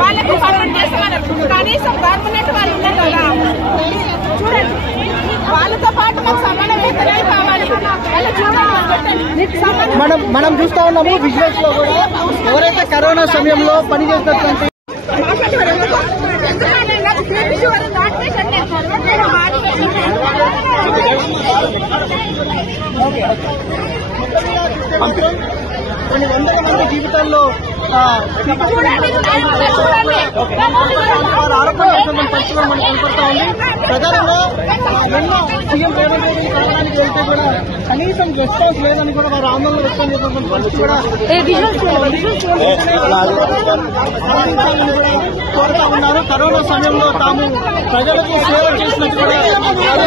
వాళ్ళకి సపోర్ట్ చేస్తున్నారు. కనీసం గవర్నమెంట్ వాళ్ళు ఉన్నారు కదా, చూడండి వాళ్ళతో పాటు మాకు సమాన వేతనాలు కావాలి. మనం చూస్తా ఉన్నాము విజువల్స్ లో కూడా ఎవరైతే కరోనా సమయంలో పనిచేసినటువంటి కొన్ని వందల మంది జీవితాల్లో పరిస్థితులు మనకు కనపడతా ఉంది. ప్రధానంగా ఎన్నో సీఎం రేవంత్ రెడ్డి కావడానికి వెళ్తే కూడా కనీసం రెస్పాన్స్ లేదని కూడా వారు ఆందోళన వ్యక్తం చేసినటువంటి పరిస్థితి కూడా కోరుతా ఉన్నారు. కరోనా సమయంలో తాము ప్రజలకు సేవ చేసినట్టు కూడా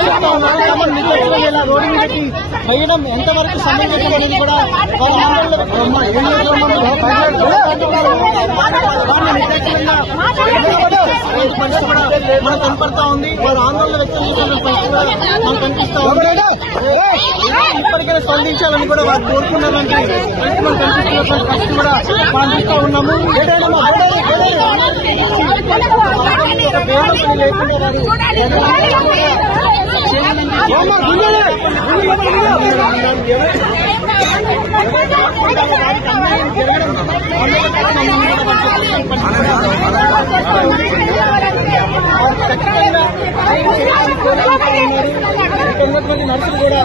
చెప్తా ఉన్నారు. తమను నిర్లక్ష్యం రోడ్డు మీదకి వేయడం ఎంతవరకు సమంజసం అనేది కూడా వారి ఆందోళన పరిస్థితి కూడా మనకు కనపడతా ఉంది. వారు ఆందోళన వ్యక్తం చేసిన పరిస్థితి కూడా మనకు కనిపిస్తా ఉంది. ఇప్పటికైనా స్పందించాలని కూడా వారు కోరుకున్నారంటే మనకు కనిపిస్తున్న పరిస్థితి కూడా మనం చూస్తూ ఉన్నాము. ఉన్నటువంటి నర్సులు కూడా